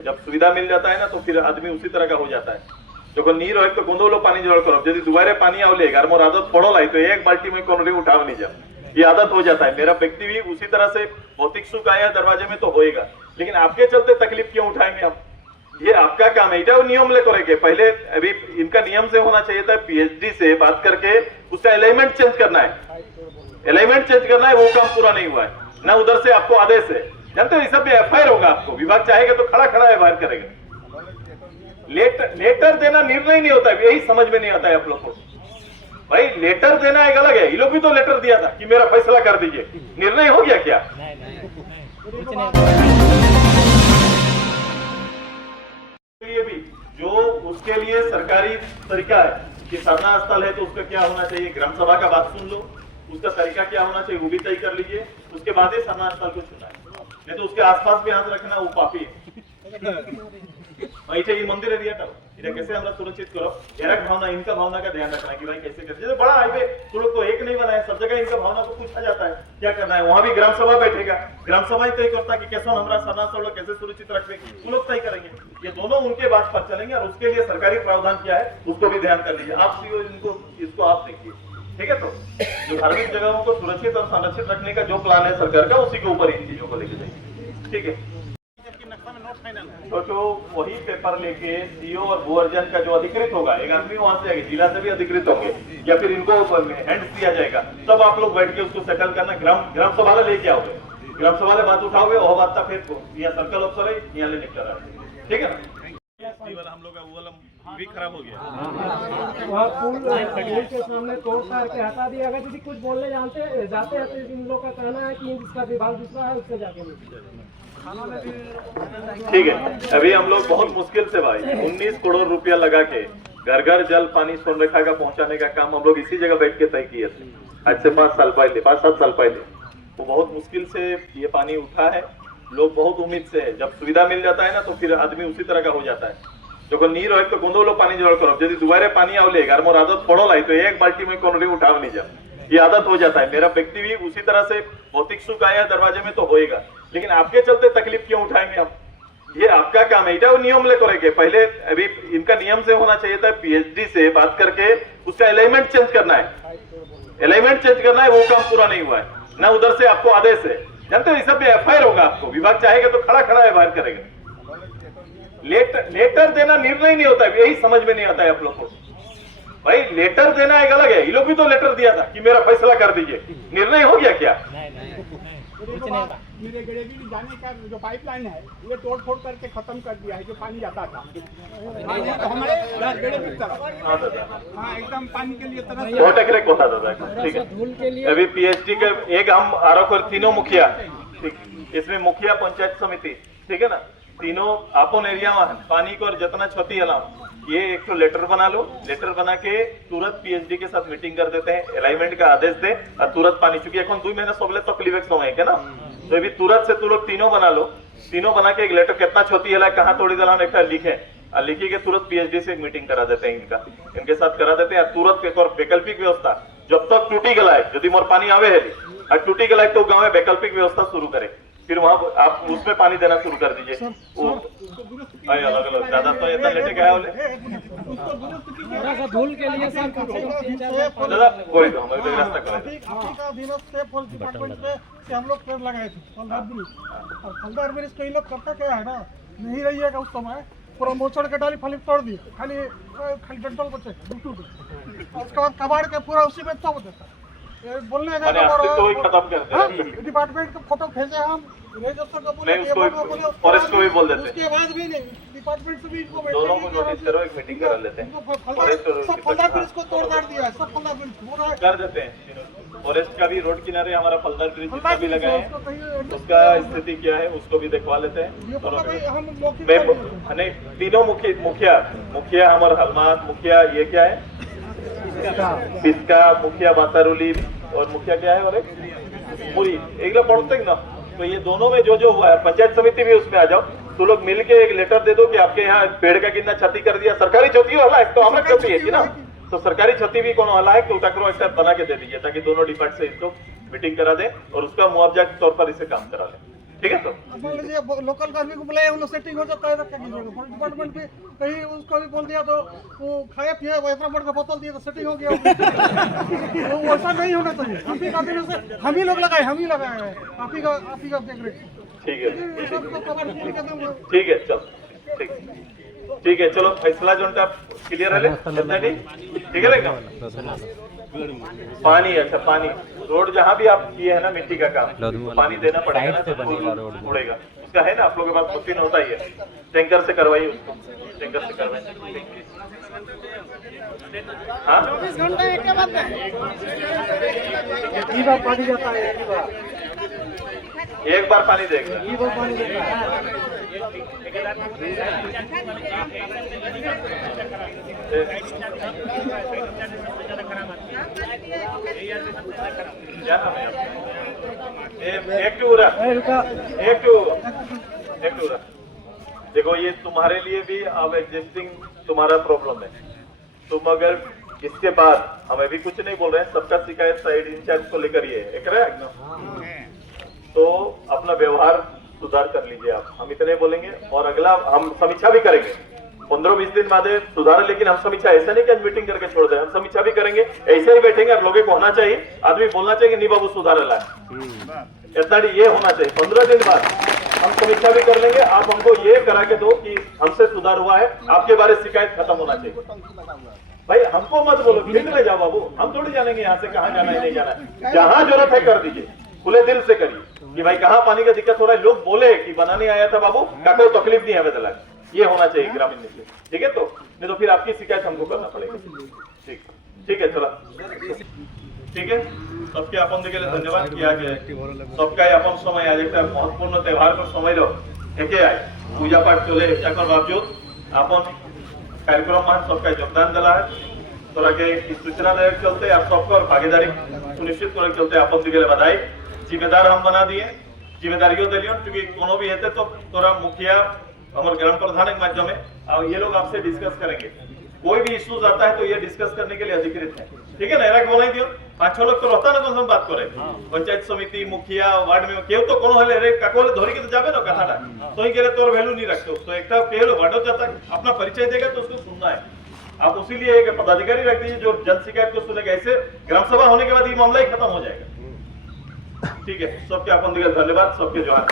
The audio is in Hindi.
जब सुविधा मिल जाता है ना तो फिर आदमी उसी तरह का हो जाता है। जो नीर हो तो गोंदोलो पानी जोड़ करो, यदि दोबारा पानी आवले घर मोर आदत पड़ो लाई तो एक बाल्टी में कोनरी उठाव नहीं जा, ये आदत हो जाता है। मेरा व्यक्ति भी उसी तरह से भौतिक सुख आया दरवाजे में तो होएगा, लेकिन आपके चलते तकलीफ क्यों उठाएंगे हम? ये आपका काम है, वो नियम ले करेंगे। पहले अभी इनका नियम से होना चाहिए था, पीएचडी से बात करके उसका अलाइनमेंट चेंज करना है, अलाइनमेंट चेंज करना है, वो काम पूरा नहीं हुआ है ना। उधर से आपको आदेश है, जानते हो, इस सब में एफआईआर होगा आपको, विभाग चाहेगा तो खड़ा खड़ा एफआईआर करेगा। लेटर देना निर्णय नहीं होता है, यही समझ में नहीं आता है आप लोग को। भाई लेटर देना एक अलग है, ये लोग भी तो लेटर दिया था कि मेरा फैसला कर दीजिए, निर्णय हो गया क्या? ये भी जो उसके लिए सरकारी तरीका है कि साधना स्थल है तो उसका क्या होना चाहिए, ग्राम सभा का बात सुन लो, उसका तरीका क्या होना चाहिए वो भी तय कर लीजिए, उसके बाद ही साधना स्थल को चुना है। नहीं तो उसके आसपास भी हाथ रखना वो पापी है। ये मंदिर एरिया का कैसे हमरा सुरक्षित करो, एक भावना, इनका भावना का ध्यान रखना कि भाई कैसे कर। जैसे बड़ा हाईवे तो लोग तो एक नहीं बनाए, सब जगह इनका भावना को पूछा जाता है क्या करना है। वहां भी ग्राम सभा बैठेगा, ग्राम सभा ही तय करता कि कैसे हमारा साधना स्थल कैसे सुरक्षित रखने, वो लोग तय करेंगे। ये दोनों उनके बात पर चलेंगे और उसके लिए सरकारी प्रावधान क्या है उसको भी ध्यान कर लीजिए आप। इसको आप देखिए, ठीक है। तो जो धार्मिक जगहों को सुरक्षित और संरक्षित रखने का जो प्लान है सरकार का, उसी के ऊपर इन चीजों को लेके जाइए, ठीक है। तो जो वही पेपर लेके सीओ और भू अर्जन का जो अधिकृत होगा, एक आदमी वहां से आएगा, जिला से भी अधिकृत होंगे या फिर इनको हैंड दिया जाएगा, तब आप लोग बैठ के उसको सेटल करना। ग्राम सभा लेके आओगे, ग्राम सभा ले बात उठाओगे, वह बात था फिर यहाँ सर्कल अफसर है यहाँ ले निपटा, ठीक है ना। हम लोग का भी खराब हो गया, वहाँ पुल के सामने तोड़ तार के हटा दिया। अगर यदि कुछ बोलने जाते हैं तो इन लोग का कहना है कि इसका विभाग दूसरा है, उससे जाके ठीक है। अभी हम लोग बहुत मुश्किल से भाई 19 करोड़ रुपया लगा के घर घर जल पानी स्वर्णरेखा का पहुंचाने का काम हम लोग इसी जगह बैठ के तय किए थे आज से 5-7 साल पहले। वो बहुत मुश्किल से ये पानी उठा है, लोग बहुत उम्मीद से है। जब सुविधा मिल जाता है ना तो फिर आदमी उसी तरह का हो जाता है। जो नीर हो तो गोंदोलो पानी जोड़ करो, यदि दोबारा पानी आवले घर मोर आदत पड़ो लाई तो एक बाल्टी में कोनरी उठाव नहीं जा, ये आदत हो जाता है। मेरा व्यक्ति भी उसी तरह से भौतिक सुख आया दरवाजे में तो होएगा, लेकिन आपके चलते तकलीफ क्यों उठाएंगे हम? ये आपका काम है, वो नियम ले करेंगे। पहले अभी इनका नियम से होना चाहिए था, पीएचडी से बात करके उसका अलाइनमेंट चेंज करना है, अलाइनमेंट चेंज करना है, वो काम पूरा नहीं हुआ है ना। उधर से आपको आदेश है, जानते हो, इस सब में एफआईआर होगा आपको, विभाग चाहेगा तो खड़ा खड़ा एफआईआर करेगा। लेटर देना निर्णय नहीं होता है, यही समझ में नहीं आता है आप लोग को। भाई लेटर देना एक अलग है, ये लोग भी तो लेटर दिया था कि मेरा फैसला कर दीजिए, निर्णय हो गया क्या? मेरे गड़ेबी जाने का जो पाइपलाइन है ये तोड़ फोड़ करके खत्म कर दिया है, जो पानी जाता था तो हमारे गड़ेबी तरफ, हाँ एकदम पानी के लिए तरह। ठीक है। अभी पीएचडी के एक हम आरोप और तीनों मुखिया, इसमें मुखिया पंचायत समिति, ठीक है ना, तीनों आपन एरिया में पानी को और जितना क्षति हलाओ, ये एक तो लेटर बना लो, लेटर बना के तुरंत पीएचडी के साथ मीटिंग कर देते हैं, अलाइनमेंट का आदेश दे और तुरंत पानी, चूंकि এখন 2 महीने सबले तकलीफ समय है ना, तो अभी तुरंत से तू लोग तीनों बना लो, तीनों बना के एक लेटर कितना क्षति है कहाँ तोड़ी दिला एक लिखे और लिखी के तुरंत पीएचडी से एक मीटिंग करा देते हैं, इनके साथ करा देते हैं। तुरंत एक और वैकल्पिक व्यवस्था, जब तक टूटी गला है, यदि मोर पानी आवे है और टूटी गला है तो गाँव में वैकल्पिक व्यवस्था शुरू करे, फिर वहाँ आप उसमें पानी देना शुरू कर दीजिए। अलग अलग ज्यादा तो इतना लेटे गया बोले धूल के लिए कोई तो हमें रास्ता करें। हम लोग पेड़ लगाए थे फलदार ब्रिज, और फलदार ब्रिज को इन लोग करता क्या है ना, नहीं रहिएगा उस समय पूरा मोचड़ के डाली फली तोड़ दिए, खाली डंटल बचे उसके बाद कबाड़ के पूरा उसी में तोड़ देता। बोलने डिपार्टमेंट को फोटो भेजे हम, फॉरेस्ट को भी बोल देते हैं, उसके बाद भी नहीं डिपार्टमेंट से भी इनको दोनों को नोटिस करो, एक मीटिंग करा लेते हैं। सब फलदार ब्रिज को तोड़ दाड़ दिया है, सब फलदार ब्रिज पूरा कर देते हैं। फॉरेस्ट का भी रोड किनारे हमारा फलदार ब्रिज का भी लगा है, उसका स्थिति क्या है उसको भी दिखवा लेते हैं। तीनों मुखिया हमारा हलमात मुखिया, ये क्या है पिस्का मुखिया, बातारुली और मुखिया क्या है और एक पूरी, एक लोग पढ़ते ना। तो ये दोनों में जो हुआ है, पंचायत समिति भी उसमें आ जाओ, तो लोग मिलके एक लेटर दे दो कि आपके यहाँ पेड़ का कितना क्षति कर दिया, सरकारी क्षति वाला है तो हमारा क्षति है ना, तो सरकारी क्षति भी कौन वाला है तो उताकरो एक बना के दे दीजिए ताकि दोनों डिपार्ट से इसको मीटिंग करा दे और उसका मुआवजा के तौर पर इसे काम करा ले। ठीक है तो अब मान लीजिए लोकल कर्मी को बुलाया, उन लोग सेटिंग हो जाता है तो क्या कीजिएगा। फॉरेस्ट डिपार्टमेंट भी कहीं उसको भी बोल दिया तो वो खाया पिया इतना बड़ का बोतल दिया तो सेटिंग हो गया। वो वैसा नहीं होना चाहिए। हम ही काफी से हम ही लोग लगाए हैं, आप ही का देख रहे। ठीक है ये सब तो कवर किए कदम ठीक है चलो ठीक है चलो फैसला जो क्लियर है ठीक है ना। पानी अच्छा पानी रोड जहाँ भी आप किए है ना मिट्टी का काम तो पानी देना पड़ेगा ना, तो उड़ेगा उसका है ना। आप लोगों के पास मशीन होता ही है, टैंकर से करवाइए उसको, टैंकर से करवाइए। हाँ 24 घंटे एक के बाद कितनी बार पानी जाता है? एक बार पानी देगा। ये बार पानी देता है। क्या नाम है आपका? एक टूरा देखो ये तुम्हारे लिए भी अब एग्जिस्टिंग तुम्हारा प्रॉब्लम है। तुम अगर इसके बाद हमें भी कुछ नहीं बोल रहे हैं, सबका शिकायत साइड इंचार्ज को लेकर ये है तो अपना व्यवहार सुधार कर लीजिए आप। हम इतने बोलेंगे और अगला हम समीक्षा भी करेंगे 15-20 दिन बाद सुधार, लेकिन हम समीक्षा ऐसा नहीं कि आज मीटिंग करके छोड़ दें, हम समीक्षा भी करेंगे। ऐसे ही बैठेंगे और लोगों को होना चाहिए, आदमी बोलना चाहिए नहीं बाबू सुधार लाए, इतना ये होना चाहिए। 15 दिन बाद हम समीक्षा भी कर लेंगे। आप हमको ये करा के दो कि हमसे सुधार हुआ है, आपके बारे में शिकायत खत्म होना चाहिए। भाई हमको मत बोलो फील्ड में जाओ बाबू, हम थोड़ी जानेंगे यहाँ से कहाँ जाना है नहीं जाना है। जहाँ जरूरत है कर दीजिए, खुले दिल से करिए कि भाई कहाँ पानी का दिक्कत हो रहा है। लोग बोले कि बनाने आया था बाबू का कोई तकलीफ नहीं है बदला, ये होना चाहिए ग्रामीण नीति, ठीक है तो नहीं तो फिर आपकी शिकायत हमको करना पड़ेगा। ठीक है चला ठीक है। सबके अपन के लिए धन्यवाद किया गया। सबका अपन समय आज एक महत्वपूर्ण त्योहार पर समय लो हेके आए पूजा पाठ चले एकर बावजूद अपन कार्यक्रम में सबका योगदान दिला है। तोरा के सूचना देने के चलते आप सबको और भागीदारी सुनिश्चित करने के चलते अपन के लिए बधाई। जिम्मेदार हम बना दिए, जिम्मेदारियों दिलियो क्योंकि कोनो भी हेते तो तोरा मुखिया हमारे ग्राम प्रधान के माध्यम में और ये लोग आपसे डिस्कस करेंगे। कोई भी इश्यूज आता है तो ये डिस्कस करने के लिए अधिकृत है, ठीक है ना। एरा बोला दियो 5-6 लोग तो रहता ना तो हम बात करे पंचायत समिति मुखिया वार्ड में केव तो कोनो हले रे काकोले धोरी के तो जाबे ना कथाटा तो ही के तोर वैल्यू नहीं रखते तो एकटा केवल वार्डो जाता अपना परिचय देगा तो उसको सुनना है। आप उसी लिए एक पदाधिकारी रख दीजिए जो जन शिकायत को सुनेगा। ऐसे ग्राम सभा होने के बाद ये मामला ही खत्म हो जाएगा। ठीक है सबके अपन धन्यवाद, सबके जोहार।